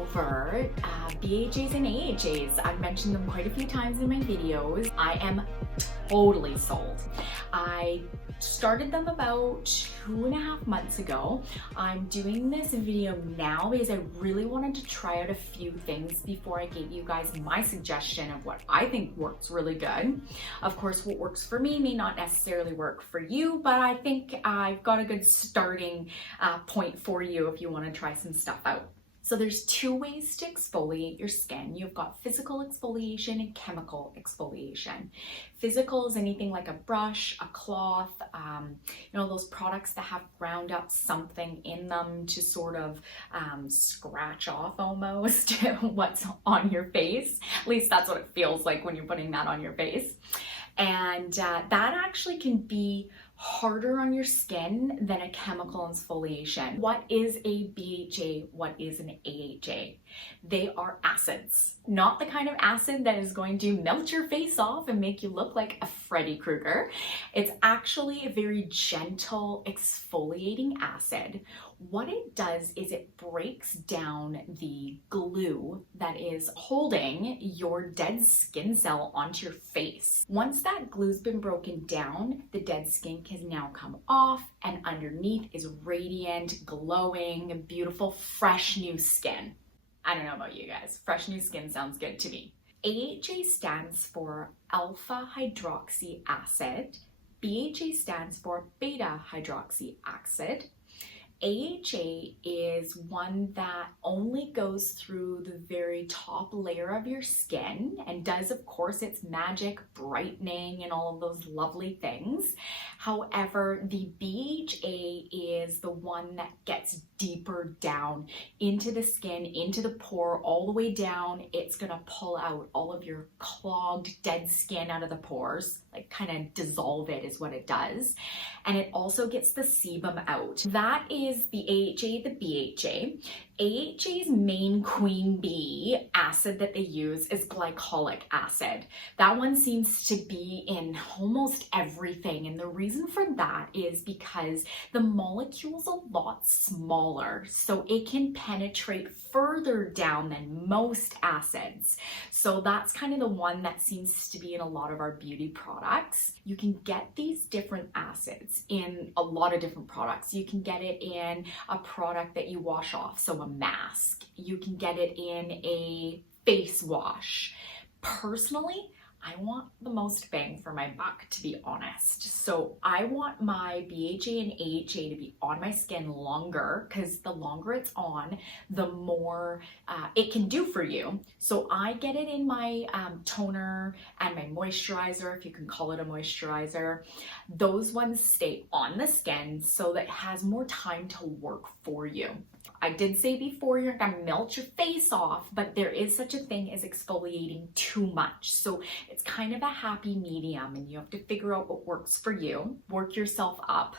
over BHAs and AHAs. I've mentioned them quite a few times in my videos. I am totally sold. I started them about 2.5 months ago. I'm doing this video now because I really wanted to try out a few things before I gave you guys my suggestion of what I think works really good. Of course, what works for me may not necessarily work for you, but I think I've got a good starting point for you if you want to try some stuff out. So there's two ways to exfoliate your skin. You've got physical exfoliation and chemical exfoliation. Physical is anything like a brush, a cloth, those products that have ground up something in them to sort of scratch off almost what's on your face. At least that's what it feels like when you're putting that on your face. And that actually can be harder on your skin than a chemical exfoliation. What is a BHA? What is an AHA? They are acids, not the kind of acid that is going to melt your face off and make you look like a Freddy Krueger. It's actually a very gentle exfoliating acid. What it does is it breaks down the glue that is holding your dead skin cell onto your face. Once that glue's been broken down, the dead skin can now come off, and underneath is radiant, glowing, beautiful, fresh new skin. I don't know about you guys, fresh new skin sounds good to me. AHA stands for alpha hydroxy acid. BHA stands for beta hydroxy acid. AHA is one that only goes through the very top layer of your skin and does, of course, its magic brightening and all of those lovely things. However, the BHA is the one that gets deeper down into the skin, into the pore, all the way down. It's gonna pull out all of your clogged dead skin out of the pores, like kind of dissolve it is what it does. And it also gets the sebum out. That is the AHA, the BHA. AHA's main queen bee acid that they use is glycolic acid. That one seems to be in almost everything, and the reason for that is because the molecule's a lot smaller, so it can penetrate further down than most acids. So that's kind of the one that seems to be in a lot of our beauty products. You can get these different acids in a lot of different products. You can get it in a product that you wash off, so a mask. You can get it in a face wash. Personally, I want the most bang for my buck, to be honest. So I want my BHA and AHA to be on my skin longer, because the longer it's on, the more it can do for you. So I get it in my toner and my moisturizer, if you can call it a moisturizer. Those ones stay on the skin so that it has more time to work for you. I did say before you're gonna melt your face off, but there is such a thing as exfoliating too much. So it's kind of a happy medium, and you have to figure out what works for you. Work yourself up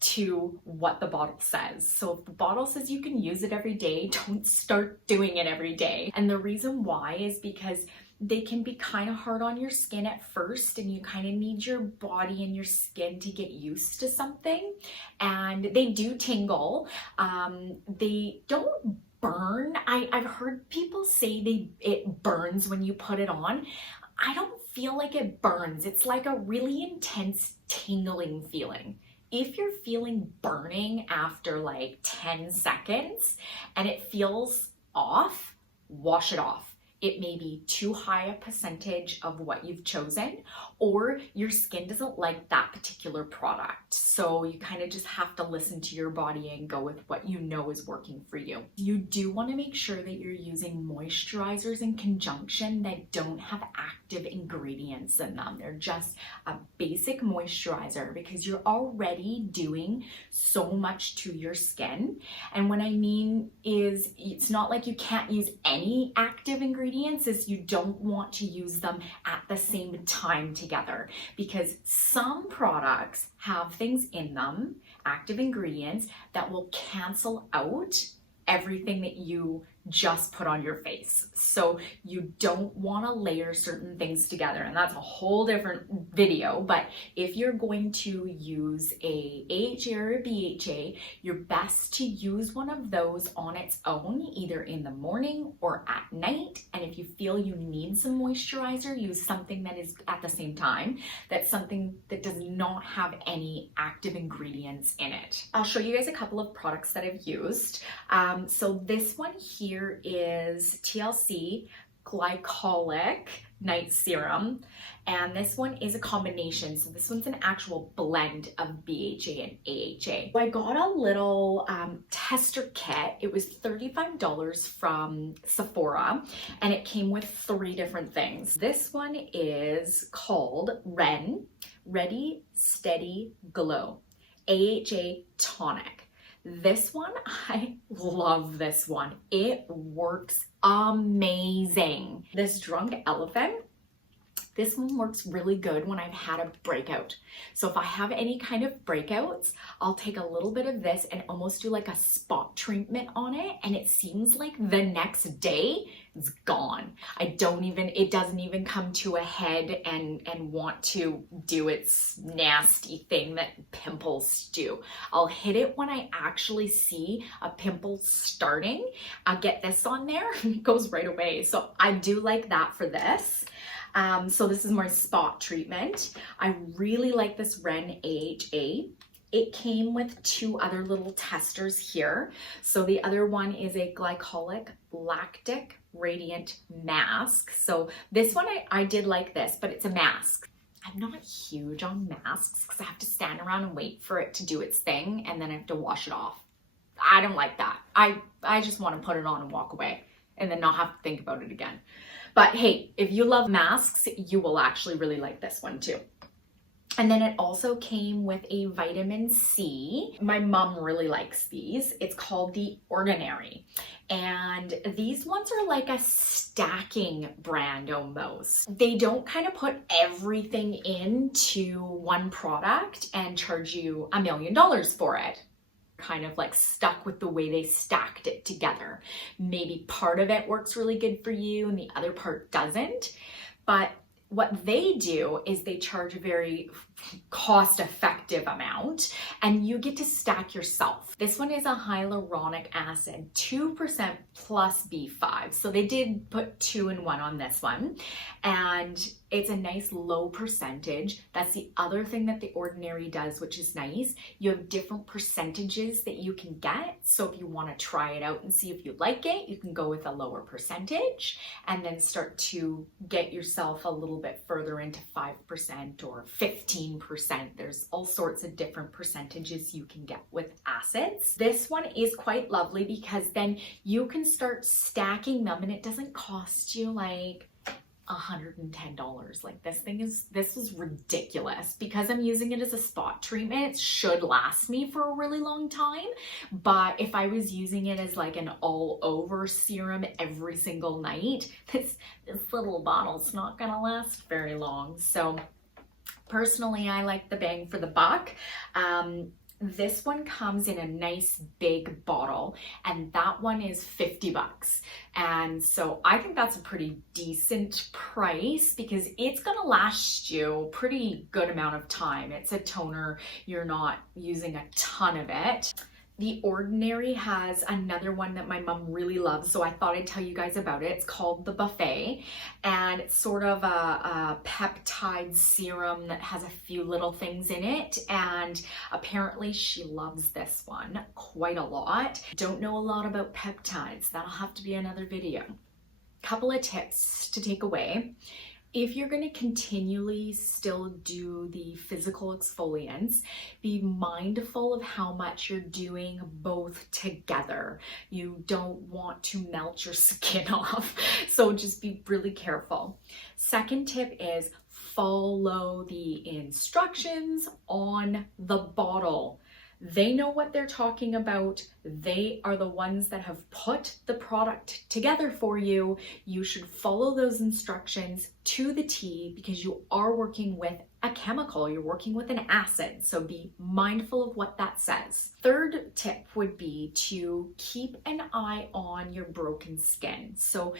to what the bottle says. So if the bottle says you can use it every day, don't start doing it every day. And the reason why is because they can be kind of hard on your skin at first, and you kind of need your body and your skin to get used to something. And they do tingle. They don't burn. I've heard people say it burns when you put it on. I don't feel like it burns. It's like a really intense tingling feeling. If you're feeling burning after like 10 seconds and it feels off, wash it off. It may be too high a percentage of what you've chosen, or your skin doesn't like that particular product. So you kind of just have to listen to your body and go with what you know is working for you. You do want to make sure that you're using moisturizers in conjunction that don't have active ingredients in them. They're just a basic moisturizer, because you're already doing so much to your skin. And what I mean is, it's not like you can't use any active ingredients, is you don't want to use them at the same time together, because some products have things in them, active ingredients, that will cancel out everything that you just put on your face. So you don't want to layer certain things together, and that's a whole different video. But if you're going to use a AHA or a BHA, you're best to use one of those on its own, either in the morning or at night. And if you feel you need some moisturizer, use something that is at the same time. That's something that does not have any active ingredients in it. I'll show you guys a couple of products that I've used. So this one here is TLC Glycolic Night Serum, and this one is a combination. So this one's an actual blend of BHA and AHA. So I got a little tester kit. It was $35 from Sephora, and it came with 3 different things. This one is called REN, Ready Steady Glow AHA Tonic. This one, I love this one. It works amazing. This Drunk Elephant, this one works really good when I've had a breakout. So if I have any kind of breakouts, I'll take a little bit of this and almost do like a spot treatment on it. And it seems like the next day it's gone. It doesn't even come to a head and want to do its nasty thing that pimples do. I'll hit it when I actually see a pimple starting. I'll get this on there and it goes right away. So I do like that for this. So this is my spot treatment. I really like this REN AHA. It came with 2 other little testers here. So the other one is a Glycolic Lactic Radiant Mask. So this one, I did like this, but it's a mask. I'm not huge on masks because I have to stand around and wait for it to do its thing, and then I have to wash it off. I don't like that. I just want to put it on and walk away and then not have to think about it again. But hey, if you love masks, you will actually really like this one too. And then it also came with a vitamin C. My mom really likes these. It's called the Ordinary. And these ones are like a stacking brand almost. They don't kind of put everything into one product and charge you $1 million for it. Kind of like stuck with the way they stacked it together. Maybe part of it works really good for you and the other part doesn't. But what they do is they charge a very cost-effective amount, and you get to stack yourself. This one is a hyaluronic acid, 2% plus B5. So they did put 2 in 1 on this one, and it's a nice low percentage. That's the other thing that the Ordinary does, which is nice. You have different percentages that you can get. So if you want to try it out and see if you like it, you can go with a lower percentage and then start to get yourself a little bit further into 5% or 15%. There's all sorts of different percentages you can get with acids. This one is quite lovely because then you can start stacking them and it doesn't cost you like $110. Like this is ridiculous. Because I'm using it as a spot treatment, it should last me for a really long time. But if I was using it as like an all over serum every single night, this little bottle's not gonna last very long. So personally, I like the bang for the buck. This one comes in a nice big bottle, and that one is $50. And so I think that's a pretty decent price because it's gonna last you a pretty good amount of time. It's a toner, you're not using a ton of it. The Ordinary has another one that my mom really loves, so I thought I'd tell you guys about it. It's called the Buffet, and it's sort of a peptide serum that has a few little things in it, and apparently she loves this one quite a lot. Don't know a lot about peptides. That'll have to be another video. Couple of tips to take away. If you're going to continually still do the physical exfoliants, be mindful of how much you're doing both together. You don't want to melt your skin off, so just be really careful. Second tip is follow the instructions on the bottle. They know what they're talking about. They are the ones that have put the product together for you. You should follow those instructions to the T because you are working with a chemical, you're working with an acid, so be mindful of what that says. Third tip would be to keep an eye on your broken skin. So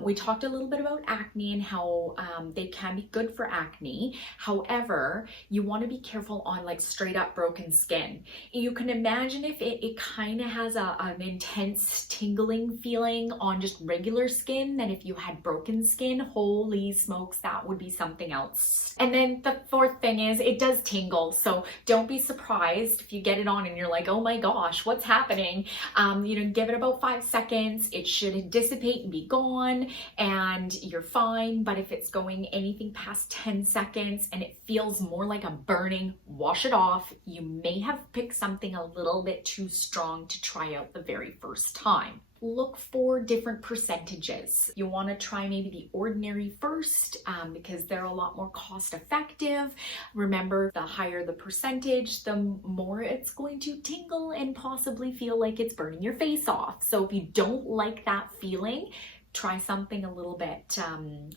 we talked a little bit about acne and how they can be good for acne. However, you want to be careful on like straight up broken skin. You can imagine if it kind of has an intense tingling feeling on just regular skin, then if you had broken skin, holy smokes, that would be something else. And then the fourth thing is it does tingle, so don't be surprised if you get it on and you're like, oh my gosh, what's happening? Give it about 5 seconds. It should dissipate and be gone and you're fine. But if it's going anything past 10 seconds and it feels more like a burning, wash it off. You may have picked something a little bit too strong to try out the very first time. Look for different percentages. You want to try maybe the ordinary first because they're a lot more cost effective. Remember, the higher the percentage, the more it's going to tingle and possibly feel like it's burning your face off. So if you don't like that feeling, try something a little bit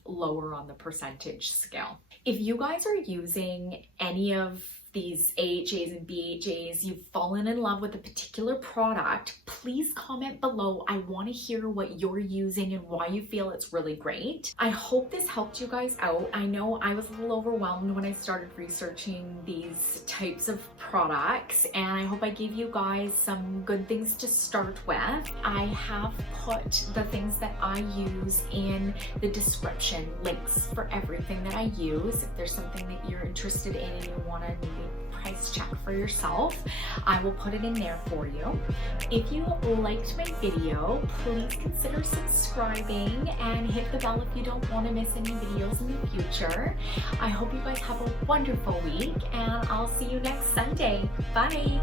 lower on the percentage scale. If you guys are using any of these AHAs and BHAs, you've fallen in love with a particular product, please comment below. I want to hear what you're using and why you feel it's really great. I hope this helped you guys out. I know I was a little overwhelmed when I started researching these types of products, and I hope I gave you guys some good things to start with. I have put the things that I use in the description, links for everything that I use. If there's something that you're interested in and you want to maybe price check for yourself, I will put it in there for you. If you liked my video, please consider subscribing and hit the bell if you don't want to miss any videos in the future. I hope you guys have a wonderful week, and I'll see you next Sunday. Bye!